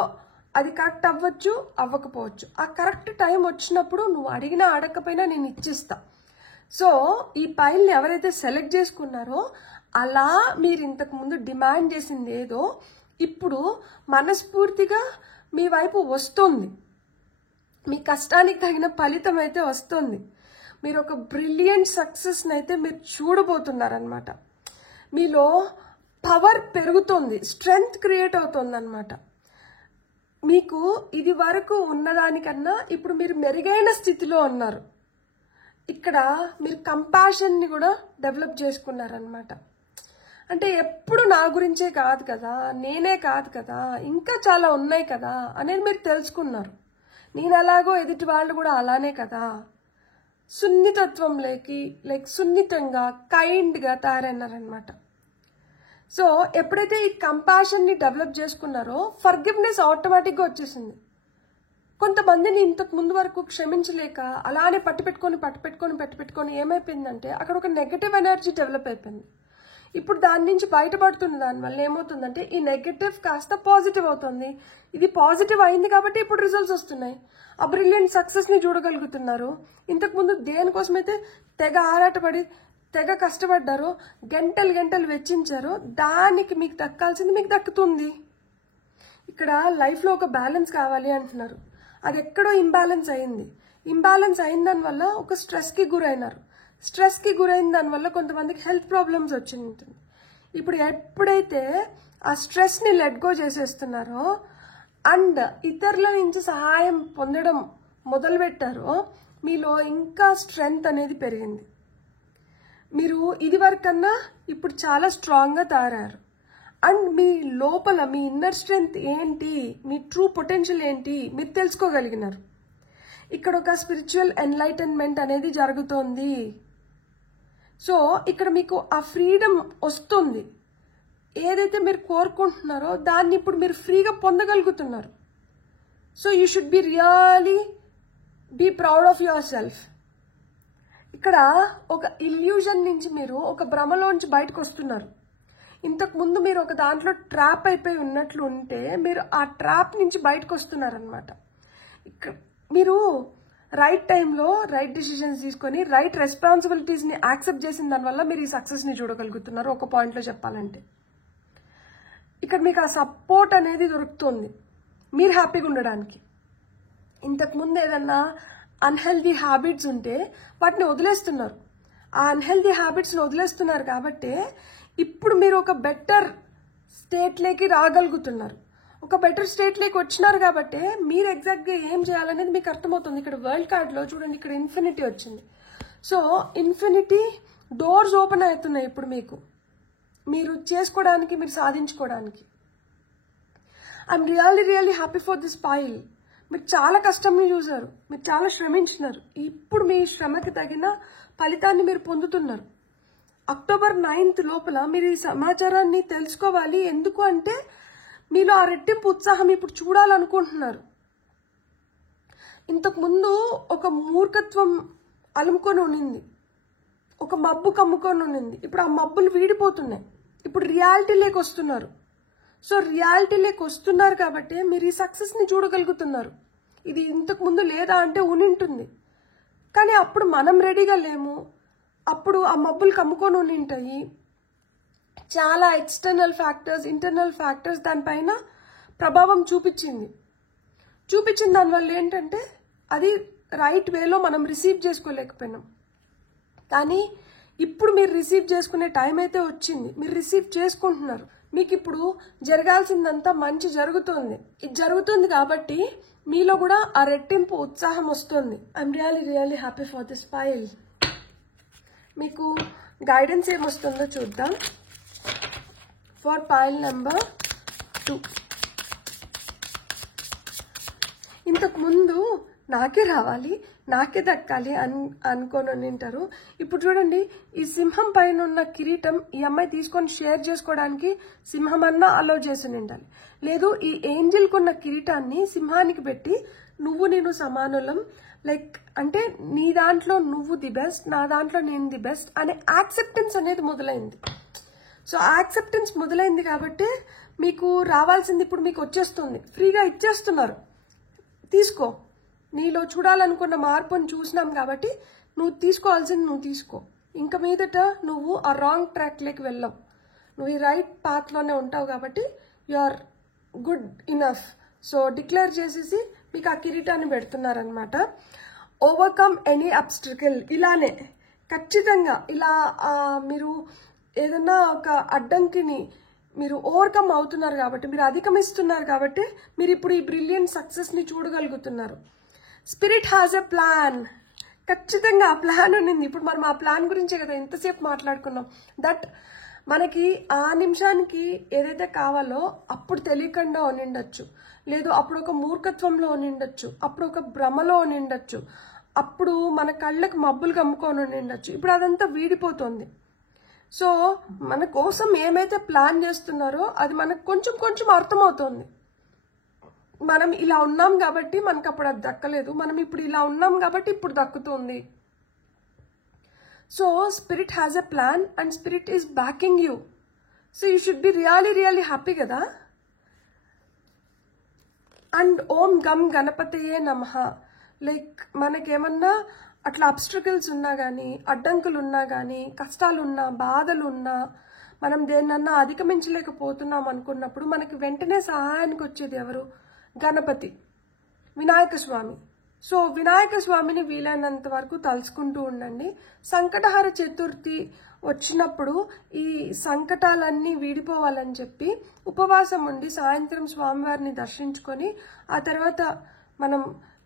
అది కరెక్ట్ అవ్వచ్చు, అవ్వకపోవచ్చు. ఆ కరెక్ట్ టైం వచ్చినప్పుడు నువ్వు అడిగినా అడగకపోయినా నేను ఇచ్చిస్తా. సో ఈ పైల్ని ఎవరైతే సెలెక్ట్ చేసుకున్నారో అలా మీరు ఇంతకు ముందు డిమాండ్ చేసింది ఏదో ఇప్పుడు మనస్ఫూర్తిగా మీ వైపు వస్తుంది. మీ కష్టానికి తగిన ఫలితం అయితే వస్తుంది. మీరు ఒక బ్రిలియంట్ సక్సెస్ని అయితే మీరు చూడబోతున్నారనమాట. మీలో పవర్ పెరుగుతుంది, స్ట్రెంగ్త్ క్రియేట్ అవుతుంది అనమాట. మీకు ఇది వరకు ఉన్నదానికన్నా ఇప్పుడు మీరు మెరుగైన స్థితిలో ఉన్నారు. ఇక్కడ మీరు కంపాషన్ని కూడా డెవలప్ చేసుకున్నారనమాట. అంటే ఎప్పుడు నా గురించే కాదు కదా, నేనే కాదు కదా, ఇంకా చాలా ఉన్నాయి కదా అనేది మీరు తెలుసుకున్నారు. నేను అలాగో ఎదుటి వాళ్ళు కూడా అలానే కదా, సున్నితత్వంలోకి సున్నితంగా కైండ్గా తయారన్నారనమాట. సో ఎప్పుడైతే ఈ కంపాషన్ని డెవలప్ చేసుకున్నారో ఫర్గివ్నెస్ ఆటోమేటిక్గా వచ్చేసింది. కొంతమందిని ఇంతకు ముందు వరకు క్షమించలేక అలానే పట్టుపెట్టుకొని ఏమైపోయిందంటే అక్కడ ఒక నెగటివ్ ఎనర్జీ డెవలప్ అయిపోయింది. ఇప్పుడు దాని నుంచి బయటపడుతుంది. దానివల్ల ఏమవుతుందంటే ఈ నెగటివ్ కాస్త పాజిటివ్ అవుతుంది. ఇది పాజిటివ్ అయింది కాబట్టి ఇప్పుడు రిజల్ట్స్ వస్తున్నాయి. ఆ బ్రిలియంట్ సక్సెస్ని చూడగలుగుతున్నారు. ఇంతకుముందు దేనికోసమైతే తెగ ఆరాటపడి తెగ కష్టపడ్డారో, గంటలు వెచ్చించారో, దానికి మీకు దక్కాల్సింది మీకు దక్కుతుంది. ఇక్కడ లైఫ్లో ఒక బ్యాలెన్స్ కావాలి అంటున్నారు. అది ఎక్కడో ఇంబ్యాలెన్స్ అయింది. ఇంబ్యాలెన్స్ అయిన దానివల్ల ఒక స్ట్రెస్కి గురైనారు. స్ట్రెస్కి గురైన దానివల్ల కొంతమందికి హెల్త్ ప్రాబ్లమ్స్ వచ్చి ఉంటుంది. ఇప్పుడు ఎప్పుడైతే ఆ స్ట్రెస్ని లెట్ గో చేసేస్తున్నారో అండ్ ఇతరుల నుంచి సహాయం పొందడం మొదలుపెట్టారో మీలో ఇంకా స్ట్రెంగ్త్ అనేది పెరిగింది. మీరు ఇది వరకన్నా ఇప్పుడు చాలా స్ట్రాంగ్గా తయారయ్యారు. అండ్ మీ లోపల మీ ఇన్నర్ స్ట్రెంగ్త్ ఏంటి, మీ ట్రూ పొటెన్షియల్ ఏంటి మీరు తెలుసుకోగలిగినారు. ఇక్కడ ఒక స్పిరిచువల్ ఎన్లైటన్మెంట్ అనేది జరుగుతోంది. సో ఇక్కడ మీకు ఆ ఫ్రీడమ్ వస్తుంది. ఏదైతే మీరు కోరుకుంటున్నారో దాన్ని ఇప్పుడు మీరు ఫ్రీగా పొందగలుగుతున్నారు. So you should be really be proud of yourself. ఇక్కడ ఒక ఇల్యూజన్ నుంచి మీరు ఒక భ్రమలోంచి బయటకు వస్తున్నారు. ఇంతకు ముందు మీరు ఒక దాంట్లో ట్రాప్ అయిపోయి ఉన్నట్లు ఉంటే మీరు ఆ ట్రాప్ నుంచి బయటకు వస్తున్నారనమాట. ఇక్కడ మీరు రైట్ టైంలో రైట్ డిసిషన్స్ తీసుకొని రైట్ రెస్పాన్సిబిలిటీస్ని యాక్సెప్ట్ చేసిన దానివల్ల మీరు ఈ సక్సెస్ని చూడగలుగుతున్నారు. ఒక పాయింట్లో చెప్పాలంటే ఇక్కడ మీకు ఆ సపోర్ట్ అనేది దొరుకుతుంది మీరు హ్యాపీగా ఉండడానికి. ఇంతకుముందు ఏదన్నా అన్హెల్దీ హ్యాబిట్స్ ఉంటే వాటిని వదిలేస్తున్నారు. ఆ అన్హెల్దీ హ్యాబిట్స్ని వదిలేస్తున్నారు కాబట్టి ఇప్పుడు మీరు ఒక బెటర్ స్టేట్లోకి రాగలుగుతున్నారు. ఒక బెటర్ స్టేట్లోకి వచ్చినారు కాబట్టి మీరు ఎగ్జాక్ట్గా ఏం చేయాలనేది మీకు అర్థమవుతుంది. ఇక్కడ వరల్డ్ కార్డ్లో చూడండి, ఇక్కడ ఇన్ఫినిటీ వచ్చింది. సో ఇన్ఫినిటీ డోర్స్ ఓపెన్ అవుతున్నాయి ఇప్పుడు మీకు, మీరు చేసుకోవడానికి, మీరు సాధించుకోవడానికి. I'm really happy for this pile. మీరు చాలా కష్టంని చూసారు, మీరు చాలా శ్రమించినారు. ఇప్పుడు మీ శ్రమకి తగిన ఫలితాన్ని మీరు పొందుతున్నారు. అక్టోబర్ 9th లోపల మీరు ఈ సమాచారాన్ని తెలుసుకోవాలి. ఎందుకు అంటే మీలో ఆ రెట్టింపు ఉత్సాహం ఇప్పుడు చూడాలనుకుంటున్నారు. ఇంతకుముందు ఒక మూర్ఖత్వం అలుముకొని ఉన్నింది, ఒక మబ్బు కమ్ముకొని ఉన్నింది. ఇప్పుడు ఆ మబ్బులు వీడిపోతున్నాయి. ఇప్పుడు రియాలిటీలోకి వస్తున్నారు. సో రియాలిటీలోకి వస్తున్నారు కాబట్టి మీరు ఈ సక్సెస్ని చూడగలుగుతున్నారు. ఇది ఇంతకు ముందు లేదా అంటే ఉనింటుంది, కానీ అప్పుడు మనం రెడీగా లేము. అప్పుడు ఆ మబ్బులు కమ్ముకొని ఉంటాయి. చాలా ఎక్స్టర్నల్ ఫ్యాక్టర్స్, ఇంటర్నల్ ఫ్యాక్టర్స్ దానిపైన ప్రభావం చూపించిన దానివల్ల ఏంటంటే అది రైట్ వేలో మనం రిసీవ్ చేసుకోలేకపోయినాం. కానీ ఇప్పుడు మీరు రిసీవ్ చేసుకునే టైం అయితే వచ్చింది, మీరు రిసీవ్ చేసుకుంటున్నారు. మీకు ఇప్పుడు జరగాల్సిందంతా మంచి జరుగుతుంది. ఇది జరుగుతుంది కాబట్టి మీలో కూడా ఆ రెట్టింపు ఉత్సాహం వస్తుంది. I'm really happy for this pile. మీకు గైడెన్స్ ఏమొస్తుందో చూద్దాం. For pile number 2. ఇంతకు ముందు నాకే రావాలి, నాకే దక్కాలి అనుకొని ఉంటారు. ఇప్పుడు చూడండి, ఈ సింహం పైన ఉన్న కిరీటం ఈ అమ్మాయి తీసుకొని షేర్ చేసుకోవడానికి సింహం అన్నా అలో చేసి ఉండాలి. లేదు, ఈ ఏంజిల్కి ఉన్న కిరీటాన్ని సింహానికి పెట్టి నువ్వు నేను సమానులం, లైక్ అంటే నీ దాంట్లో నువ్వు ది బెస్ట్, నా దాంట్లో నేను ది బెస్ట్ అనే యాక్సెప్టెన్స్ అనేది మొదలైంది. సో యాక్సెప్టెన్స్ మొదలైంది కాబట్టి మీకు రావాల్సింది ఇప్పుడు మీకు వచ్చేస్తుంది, ఫ్రీగా ఇచ్చేస్తున్నారు. తీసుకో, నీలో చూడాలనుకున్న మార్పుని చూసినాం కాబట్టి నువ్వు తీసుకోవాల్సింది నువ్వు తీసుకో. ఇంక మీదట నువ్వు ఆ రాంగ్ ట్రాక్లోకి వెళ్ళవు, నువ్వు ఈ రైట్ పాత్లోనే ఉంటావు కాబట్టి you are good enough. So declare చేసేసి మీకు ఆ కిరీటాన్ని పెడుతున్నారనమాట. Overcome any అబ్స్ట్రికల్. ఇలానే ఖచ్చితంగా ఇలా మీరు ఏదన్నా ఒక అడ్డంకిని మీరు ఓవర్కమ్ అవుతున్నారు కాబట్టి, మీరు అధిగమిస్తున్నారు కాబట్టి మీరు ఇప్పుడు ఈ బ్రిలియంట్ సక్సెస్ని చూడగలుగుతున్నారు. Spirit has a plan. ఖచ్చితంగా ఆ ప్లాన్ ఉన్నింది. ఇప్పుడు మనం ఆ ప్లాన్ గురించే కదా ఎంతసేపు మాట్లాడుకున్నాం. దట్ మనకి ఆ నిమిషానికి ఏదైతే కావాలో అప్పుడు తెలియకుండా ఉనిండొచ్చు, లేదు అప్పుడు ఒక మూర్ఖత్వంలో ఉనిండొచ్చు, అప్పుడు ఒక భ్రమలో ఉనిండొచ్చు, అప్పుడు మన కళ్ళకు మబ్బులు కమ్ముకొని ఉనిండొచ్చు. ఇప్పుడు అదంతా వీడిపోతుంది. సో మన కోసం ఏమైతే ప్లాన్ చేస్తున్నారో అది మనకు కొంచెం కొంచెం అర్థమవుతుంది. మనం ఇలా ఉన్నాం కాబట్టి మనకు అప్పుడు అది దక్కలేదు, మనం ఇప్పుడు ఇలా ఉన్నాం కాబట్టి ఇప్పుడు దక్కుతుంది. So spirit has a plan and spirit is backing you. So you should be really happy కదా. అండ్ ఓం గం గణపతయే నమః. లైక్ మనకేమన్నా అట్లా అబ్స్ట్రకల్స్ ఉన్నా కానీ, అడ్డంకులు ఉన్నా కానీ, కష్టాలున్నా, బాధలున్నా, మనం దేన్నన్నా అధిగమించలేకపోతున్నాం అనుకున్నప్పుడు మనకి వెంటనే సహాయానికి వచ్చేది ఎవరు? గణపతి, వినాయక స్వామి. సో వినాయక స్వామిని వీలైనంత వరకు తలుచుకుంటూ ఉండండి. సంకటహర చతుర్థి వచ్చినప్పుడు ఈ సంకటాలన్నీ వీడిపోవాలని చెప్పి ఉపవాసం ఉండి సాయంత్రం స్వామివారిని దర్శించుకొని ఆ తర్వాత మనం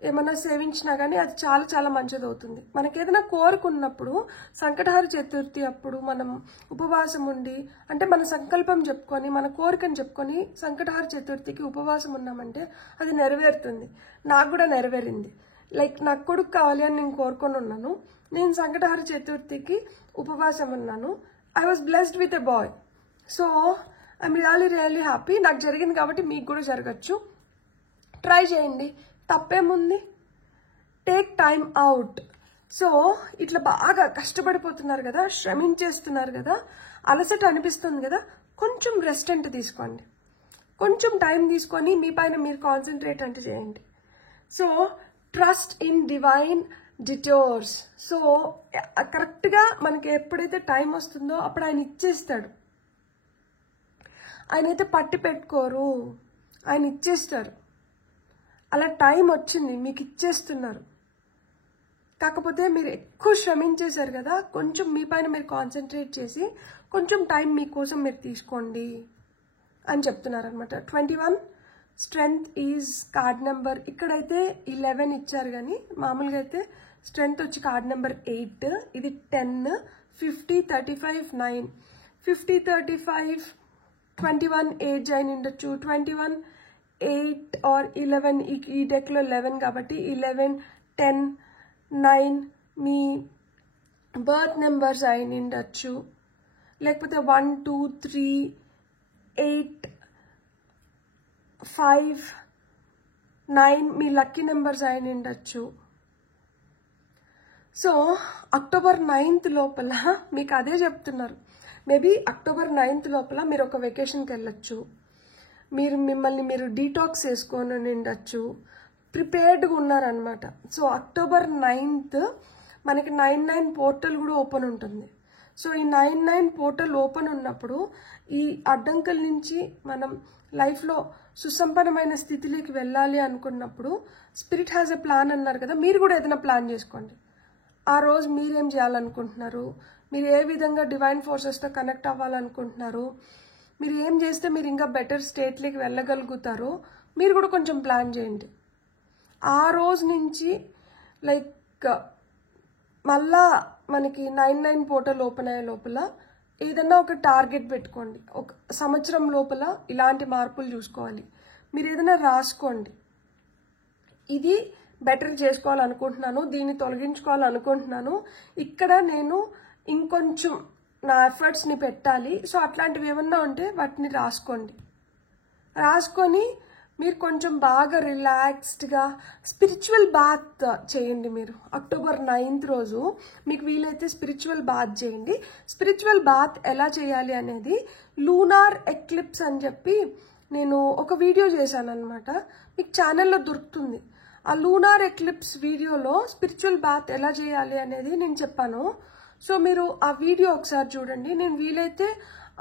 ఏమన్నా సేవించినా కానీ అది చాలా చాలా మంచిది అవుతుంది. మనకి ఏదైనా కోరుకున్నప్పుడు సంకటహర చతుర్థి అప్పుడు మనం ఉపవాసం ఉండి, అంటే మన సంకల్పం చెప్పుకొని మన కోరికను చెప్పుకొని సంకటహర చతుర్థికి ఉపవాసం ఉన్నామంటే అది నెరవేరుతుంది. నాకు కూడా నెరవేరింది. లైక్ నాకు కొడుకు కావాలి అని నేను కోరుకొని ఉన్నాను. నేను సంకటహర చతుర్థికి ఉపవాసం ఉన్నాను. I was blessed with a boy. So I'm really happy. నాకు జరిగింది కాబట్టి మీకు కూడా జరగచ్చు. ట్రై చేయండి, తప్పేముంది. Take time out. సో ఇట్లా బాగా కష్టపడిపోతున్నారు కదా, శ్రమించేస్తున్నారు కదా, అలసట అనిపిస్తుంది కదా, కొంచెం రెస్ట్ అంటే తీసుకోండి. కొంచెం టైం తీసుకొని మీ పైన మీరు కాన్సన్ట్రేట్ అంటే చేయండి. So trust in divine detours. So కరెక్ట్గా మనకి ఎప్పుడైతే టైం వస్తుందో అప్పుడు ఆయన ఇచ్చేస్తాడు. ఆయన అయితే పట్టి పెట్టుకోరు, ఆయన ఇచ్చేస్తారు. అలా టైం వచ్చింది, మీకు ఇచ్చేస్తున్నారు. కాకపోతే మీరు ఎక్కువ శ్రమించేశారు కదా, కొంచెం మీ పైన మీరు కాన్సన్ట్రేట్ చేసి కొంచెం టైం మీకోసం మీరు తీసుకోండి అని చెప్తున్నారనమాట. 21 స్ట్రెంగ్త్ ఈజ్ కార్డ్ నెంబర్. ఇక్కడైతే 11 ఇచ్చారు కానీ మామూలుగా అయితే స్ట్రెంగ్త్ వచ్చి కార్డ్ నెంబర్ 8. ఇది 10, 50, 35, 9. 50, 35, 21 ఏజ్ అయిన ఉండొచ్చు. 21, 8 or 11. ఈ డెక్లో 11 కాబట్టి 11, 10, 9 మీ బర్త్ నెంబర్స్ అయిన ఉండొచ్చు. లేకపోతే 1, 2, 3, 8, 5, 9 మీ లక్కీ నెంబర్స్ అయిన ఉండొచ్చు. సో అక్టోబర్ 9th లోపల మీకు అదే చెప్తున్నారు. మేబీ అక్టోబర్ 9th లోపల మీరు ఒక వెకేషన్కి వెళ్ళొచ్చు, మిమ్మల్ని మీరు డీటాక్స్ చేసుకొని ఉండొచ్చు, ప్రిపేర్డ్గా ఉన్నారనమాట. సో అక్టోబర్ 9th మనకి 99 పోర్టల్ కూడా ఓపెన్ ఉంటుంది. సో ఈ 99 పోర్టల్ ఓపెన్ ఉన్నప్పుడు ఈ అడ్డంకుల నుంచి మనం లైఫ్లో సుసంపన్నమైన స్థితిలోకి వెళ్ళాలి అనుకున్నప్పుడు స్పిరిట్ హ్యాస్ ఎ ప్లాన్ అన్నారు కదా, మీరు కూడా ఏదైనా ప్లాన్ చేసుకోండి. ఆ రోజు మీరేం చేయాలనుకుంటున్నారు, మీరు ఏ విధంగా డివైన్ ఫోర్సెస్తో కనెక్ట్ అవ్వాలనుకుంటున్నారు, మీరు ఏం చేస్తే మీరు ఇంకా బెటర్ స్టేట్లోకి వెళ్ళగలుగుతారో మీరు కూడా కొంచెం ప్లాన్ చేయండి. ఆ రోజు నుంచి లైక్ మళ్ళా మనకి 99 పోర్టల్ ఓపెన్ అయ్యే లోపల ఏదన్నా ఒక టార్గెట్ పెట్టుకోండి. ఒక సంవత్సరం లోపల ఇలాంటి మార్పులు చూసుకోవాలి. మీరు ఏదైనా రాసుకోండి. ఇది బెటర్ చేసుకోవాలనుకుంటున్నాను, దీన్ని తొలగించుకోవాలనుకుంటున్నాను, ఇక్కడ నేను ఇంకొంచెం నా ఎఫర్ట్స్ని పెట్టాలి. సో అట్లాంటివి ఏమన్నా ఉంటే వాటిని రాసుకొని మీరు కొంచెం బాగా రిలాక్స్డ్గా స్పిరిచువల్ బాత్ చేయండి. మీరు అక్టోబర్ 9th రోజు మీకు వీలైతే స్పిరిచువల్ బాత్ చేయండి. స్పిరిచువల్ బాత్ ఎలా చేయాలి అనేది లూనార్ ఎక్లిప్స్ అని చెప్పి నేను ఒక వీడియో చేశాను అనమాట. మీకు ఛానల్లో దొరుకుతుంది. ఆ లూనార్ ఎక్లిప్స్ వీడియోలో స్పిరిచువల్ బాత్ ఎలా చేయాలి అనేది నేను చెప్పాను. సో మీరు ఆ వీడియో ఒకసారి చూడండి. నేను వీలైతే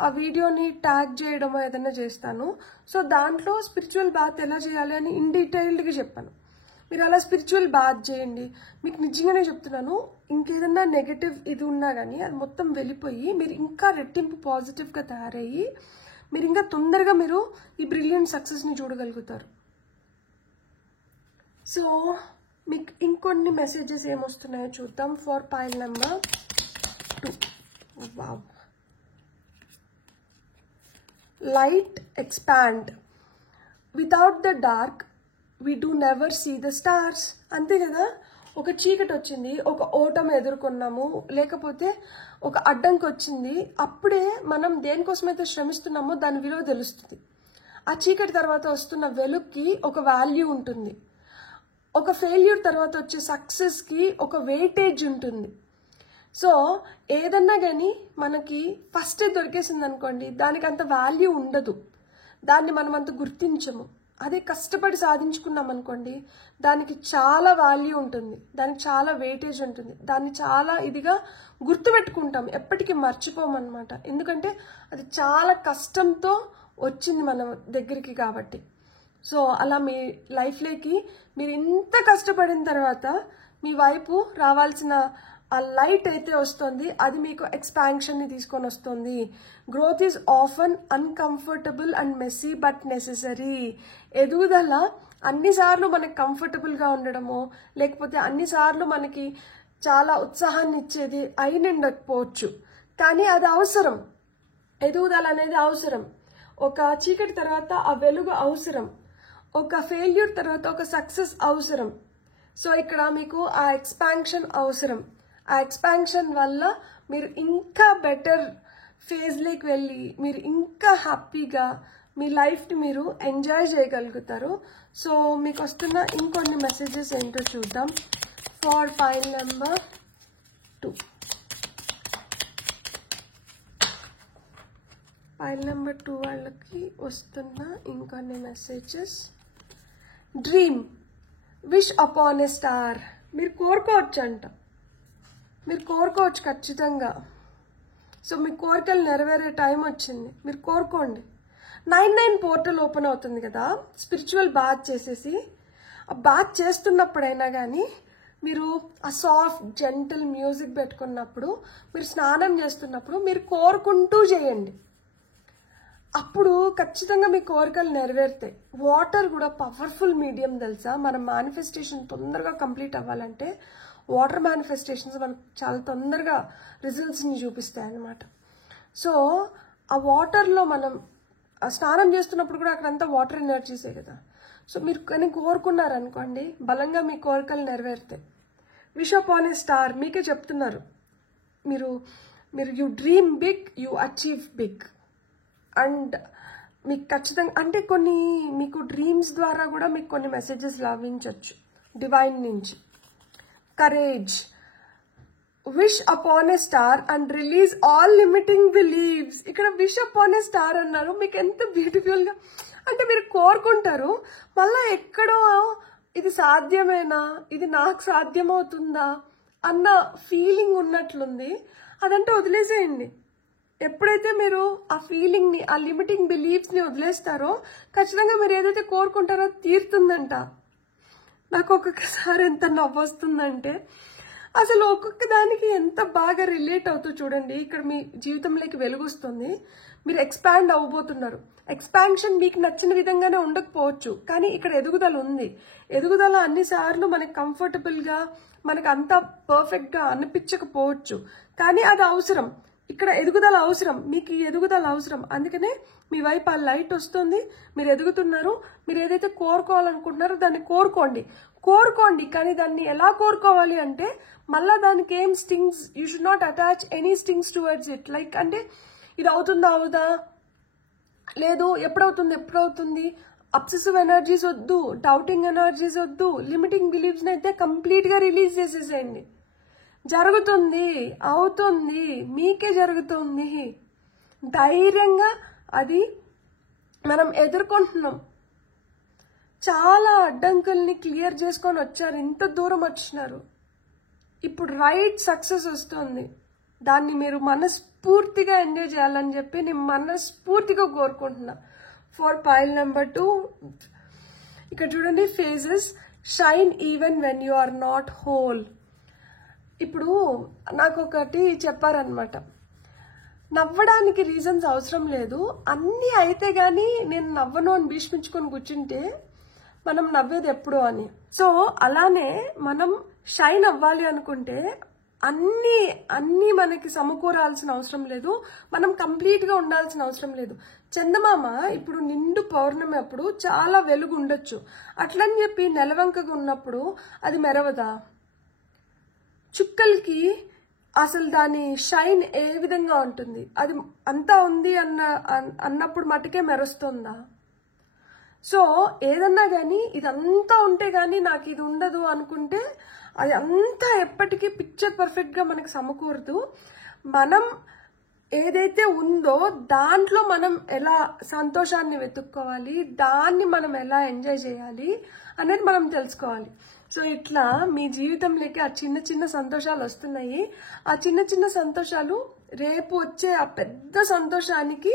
ఆ వీడియోని ట్యాగ్ చేయడం ఏదైనా చేస్తాను. సో దాంట్లో స్పిరిచువల్ బాత్ ఎలా చేయాలి అని ఇన్ డీటెయిల్డ్గా చెప్పాను. మీరు అలా స్పిరిచువల్ బాత్ చేయండి. మీకు నిజంగానే చెప్తున్నాను, ఇంకేదన్నా నెగటివ్ ఇది ఉన్నా కానీ అది మొత్తం వెళ్ళిపోయి మీరు ఇంకా రెట్టింపు పాజిటివ్గా తయారయ్యి మీరు ఇంకా తొందరగా మీరు ఈ బ్రిలియంట్ సక్సెస్ని చూడగలుగుతారు. సో మీకు ఇంకొన్ని మెసేజెస్ ఏమొస్తున్నాయో చూద్దాం. For pile number 2. Wow. Light expand. Without the dark, we do never see the stars. అంతే కదా. ఒక చీకటి వచ్చింది, ఒక ఓటం ఎదుర్కొన్నాము, లేకపోతే ఒక అడ్డంకి వచ్చింది, అప్పుడే మనం దేనికోసమైతే శ్రమిస్తున్నామో దాని విలువ తెలుస్తుంది. ఆ చీకటి తర్వాత వస్తున్న వెలుగుకి ఒక వాల్యూ ఉంటుంది. ఒక ఫెయిల్యూర్ తర్వాత వచ్చే సక్సెస్కి ఒక వెయిటేజ్ ఉంటుంది. సో ఏదన్నా కానీ మనకి ఫస్ట్ దొరికేసింది అనుకోండి, దానికి అంత వాల్యూ ఉండదు, దాన్ని మనం అంత గుర్తించము. అదే కష్టపడి సాధించుకున్నాం అనుకోండి, దానికి చాలా వాల్యూ ఉంటుంది, దానికి చాలా వెయిటేజ్ ఉంటుంది, దాన్ని చాలా ఇదిగా గుర్తుపెట్టుకుంటాం, ఎప్పటికీ మర్చిపోమన్నమాట. ఎందుకంటే అది చాలా కష్టంతో వచ్చింది మన దగ్గరికి కాబట్టి. సో అలా మీ లైఫ్లోకి మీరు ఇంత కష్టపడిన తర్వాత మీ వైపు రావాల్సిన ఆ లైట్ అయితే వస్తుంది, అది మీకు ఎక్స్పాన్షన్ని తీసుకొని వస్తుంది. Growth is often uncomfortable and messy but necessary. ఎదుగుదల అన్నిసార్లు మనకి కంఫర్టబుల్గా ఉండడమో లేకపోతే అన్నిసార్లు మనకి చాలా ఉత్సాహాన్ని ఇచ్చేది అయినండకపోవచ్చు, కానీ అది అవసరం. ఎదుగుదల అనేది అవసరం. ఒక చీకటి తర్వాత ఆ వెలుగు అవసరం. ఒక ఫెయిల్యూర్ తర్వాత ఒక సక్సెస్ అవసరం. సో ఇక్కడ మీకు ఆ ఎక్స్పాన్షన్ అవసరం. ఆ ఎక్స్పాన్షన్ వల్ల మీరు ఇంకా బెటర్ ఫేజ్లోకి వెళ్ళి మీరు ఇంకా హ్యాపీగా మీ లైఫ్ని మీరు ఎంజాయ్ చేయగలుగుతారు. సో మీకు వస్తున్న ఇంకొన్ని మెసేజెస్ ఏంటో చూద్దాం. For pile number 2. Pile number 2 వాళ్ళకి వస్తున్న ఇంకొన్ని messages. Dream, wish upon a star. మీరు కోరుకోవచ్చు అంట, మీరు కోరుకోవచ్చు ఖచ్చితంగా. సో మీ కోరికలు నెరవేరే టైం వచ్చింది, మీరు కోరుకోండి. 99 పోర్టల్ ఓపెన్ అవుతుంది కదా, స్పిరిచువల్ బాత్ చేసేసి ఆ బాత్ చేస్తున్నప్పుడైనా కానీ మీరు ఆ సాఫ్ట్ జెంటల్ మ్యూజిక్ పెట్టుకున్నప్పుడు, మీరు స్నానం చేస్తున్నప్పుడు మీరు కోరుకుంటూ చేయండి. అప్పుడు ఖచ్చితంగా మీ కోరికలు నెరవేరుతాయి. వాటర్ కూడా పవర్ఫుల్ మీడియం తెలుసా. మన మేనిఫెస్టేషన్ తొందరగా కంప్లీట్ అవ్వాలంటే వాటర్ మేనిఫెస్టేషన్స్ మనకు చాలా తొందరగా రిజల్ట్స్ని చూపిస్తాయి అన్నమాట. సో ఆ వాటర్లో మనం స్నానం చేస్తున్నప్పుడు కూడా అక్కడంతా వాటర్ ఎనర్జీసే కదా. సో మీరు కానీ కోరుకున్నారనుకోండి, బలంగా మీ కోరికలు నెరవేరుతాయి. విష్ అపాన్ ఏ స్టార్ మీకే చెప్తున్నారు. మీరు you dream big, you achieve big. And మీకు ఖచ్చితంగా అంటే మీకు డ్రీమ్స్ ద్వారా కూడా మీకు కొన్ని మెసేజెస్ లభించవచ్చు డివైన్ నుంచి. Courage, wish upon a star and release all limiting beliefs. ఇక్కడ విష్ అపాన్ ఏ స్టార్ అన్నారు, మీకు ఎంత బ్యూటిఫుల్గా. అంటే మీరు కోరుకుంటారు, మళ్ళీ ఎక్కడో ఇది సాధ్యమేనా, ఇది నాకు సాధ్యమవుతుందా అన్న ఫీలింగ్ ఉన్నట్లుంది. అదంతా వదిలేసేయండి. ఎప్పుడైతే మీరు ఆ ఫీలింగ్ని, ఆ లిమిటింగ్ బిలీఫ్స్ని వదిలేస్తారో ఖచ్చితంగా మీరు ఏదైతే కోరుకుంటారో తీరుతుందంట. నాకు ఒక్కొక్కసారి ఎంత నవ్వు వస్తుందంటే, అసలు ఒక్కొక్క దానికి ఎంత బాగా రిలేట్ అవుతూ చూడండి. ఇక్కడ మీ జీవితంలోకి వెలుగు వస్తుంది, మీరు ఎక్స్పాండ్ అవ్వబోతున్నారు. ఎక్స్పాన్షన్ మీకు నచ్చిన విధంగానే ఉండకపోవచ్చు, కానీ ఇక్కడ ఎదుగుదల ఉంది. ఎదుగుదల అన్నిసార్లు మనకి కంఫర్టబుల్గా మనకు అంతా పర్ఫెక్ట్గా అనిపించకపోవచ్చు, కానీ అది అవసరం. ఇక్కడ ఎదుగుదల అవసరం, మీకు ఈ ఎదుగుదల అవసరం. అందుకనే మీ వైపు ఆ లైట్ వస్తుంది, మీరు ఎదుగుతున్నారు. మీరు ఏదైతే కోరుకోవాలనుకుంటున్నారో దాన్ని కోరుకోండి, కానీ దాన్ని ఎలా కోరుకోవాలి అంటే మళ్ళీ దానికి ఏం stings, you should not attach any stings towards it. Like అంటే ఇది అవుతుందా అవుదా లేదు, ఎప్పుడవుతుంది, అబ్సెసివ్ ఎనర్జీస్ వద్దు, డౌటింగ్ ఎనర్జీస్ వద్దు, లిమిటింగ్ బిలీఫ్స్ని అయితే కంప్లీట్గా రిలీజ్ చేసేసేయండి. జరుగుతుంది, అవుతుంది, మీకే జరుగుతుంది. ధైర్యంగా అది మనం ఎదుర్కొంటున్నాం. చాలా అడ్డంకుల్ని క్లియర్ చేసుకొని వచ్చారు, ఇంత దూరం వచ్చినారు. ఇప్పుడు రైట్ సక్సెస్ వస్తుంది. దాన్ని మీరు మనస్ఫూర్తిగా ఎంజాయ్ చేయాలని చెప్పి నేను మనస్ఫూర్తిగా కోరుకుంటున్నా. ఫర్ పైల్ నెంబర్ 2 ఇక్కడ చూడండి, phases shine even when you are not whole. ఇప్పుడు నాకు ఒకటి చెప్పారనమాట, నవ్వడానికి రీజన్స్ అవసరం లేదు, అన్నీ అయితే కానీ నేను నవ్వను అని భీష్మించుకొని కూర్చుంటే మనం నవ్వేది ఎప్పుడు అని. సో అలానే మనం షైన్ అవ్వాలి అనుకుంటే అన్నీ మనకి సమకూరాల్సిన అవసరం లేదు, మనం కంప్లీట్గా ఉండాల్సిన అవసరం లేదు. చందమామ ఇప్పుడు నిండు పౌర్ణమి అప్పుడు చాలా వెలుగు ఉండొచ్చు, అట్లని చెప్పి నెలవంకగా ఉన్నప్పుడు అది మెరవదా? చుక్కలకి అసలు దాని షైన్ ఏ విధంగా ఉంటుంది? అది అంతా ఉంది అన్నప్పుడు మటుకే మెరుస్తుందా? సో ఏదన్నా కానీ ఇదంతా ఉంటే కానీ నాకు ఇది ఉండదు అనుకుంటే అది అంతా ఎప్పటికీ పిక్చర్ పర్ఫెక్ట్గా మనకు సమకూరదు. మనం ఏదైతే ఉందో దాంట్లో మనం ఎలా సంతోషాన్ని వెతుక్కోవాలి, దాన్ని మనం ఎలా ఎంజాయ్ చేయాలి అనేది మనం తెలుసుకోవాలి. సో ఇట్లా మీ జీవితంలోకి ఆ చిన్న చిన్న సంతోషాలు వస్తున్నాయి. ఆ చిన్న చిన్న సంతోషాలు రేపు వచ్చే ఆ పెద్ద సంతోషానికి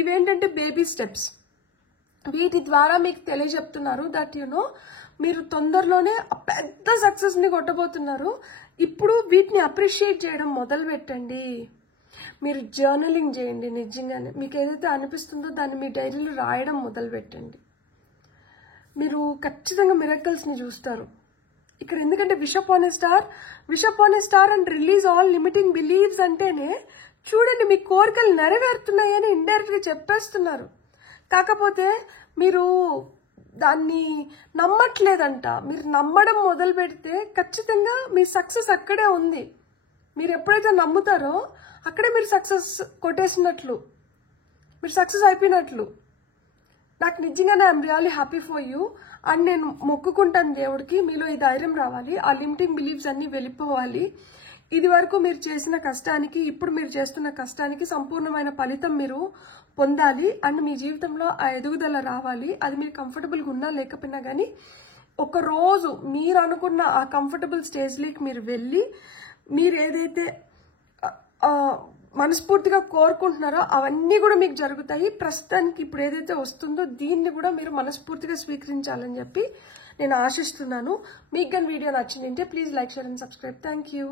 ఇవేంటంటే బేబీ స్టెప్స్. వీటి ద్వారా మీకు తెలియజెప్తున్నారు దట్ మీరు తొందరలోనే పెద్ద సక్సెస్ని కొట్టబోతున్నారు. ఇప్పుడు వీటిని అప్రిషియేట్ చేయడం మొదలు పెట్టండి. మీరు జర్నలింగ్ చేయండి, నిజంగానే మీకు ఏదైతే అనిపిస్తుందో దాన్ని మీ డైరీలో రాయడం మొదలు పెట్టండి. మీరు ఖచ్చితంగా మిరకల్స్ని చూస్తారు ఇక్కడ. ఎందుకంటే wish upon a star and release all limiting beliefs అంటేనే చూడండి మీ కోరికలు నెరవేరుతున్నాయని ఇండైరెక్ట్గా చెప్పేస్తున్నారు. కాకపోతే మీరు దాన్ని నమ్మట్లేదంట. మీరు నమ్మడం మొదలు పెడితే ఖచ్చితంగా మీ సక్సెస్ అక్కడే ఉంది. మీరు ఎప్పుడైతే నమ్ముతారో అక్కడే మీరు సక్సెస్ కొట్టేసినట్లు, మీరు సక్సెస్ అయిపోయినట్లు. నాకు నిజంగానే I'm really happy for you. And నేను మొక్కుకుంటాను దేవుడికి మీలో ఈ ధైర్యం రావాలి, ఆ లిమిటింగ్ బిలీఫ్స్ అన్నీ వెళ్ళిపోవాలి. ఇది వరకు మీరు చేసిన కష్టానికి, ఇప్పుడు మీరు చేస్తున్న కష్టానికి సంపూర్ణమైన ఫలితం మీరు పొందాలి. అండ్ మీ జీవితంలో ఆ ఎదుగుదల రావాలి. అది మీరు కంఫర్టబుల్గా ఉన్నా లేకపోయినా కానీ ఒకరోజు మీరు అనుకున్న ఆ కంఫర్టబుల్ స్టేజ్లోకి మీరు వెళ్ళి మీరు ఏదైతే మనస్ఫూర్తిగా కోరుకుంటున్నారో అవన్నీ కూడా మీకు జరుగుతాయి. ప్రస్తుతానికి ఇప్పుడు ఏదైతే వస్తుందో దీన్ని కూడా మీరు మనస్ఫూర్తిగా స్వీకరించాలని చెప్పి నేను ఆశిస్తున్నాను. మీకు కానీ వీడియో నచ్చిందంటే please like, share and subscribe. Thank you.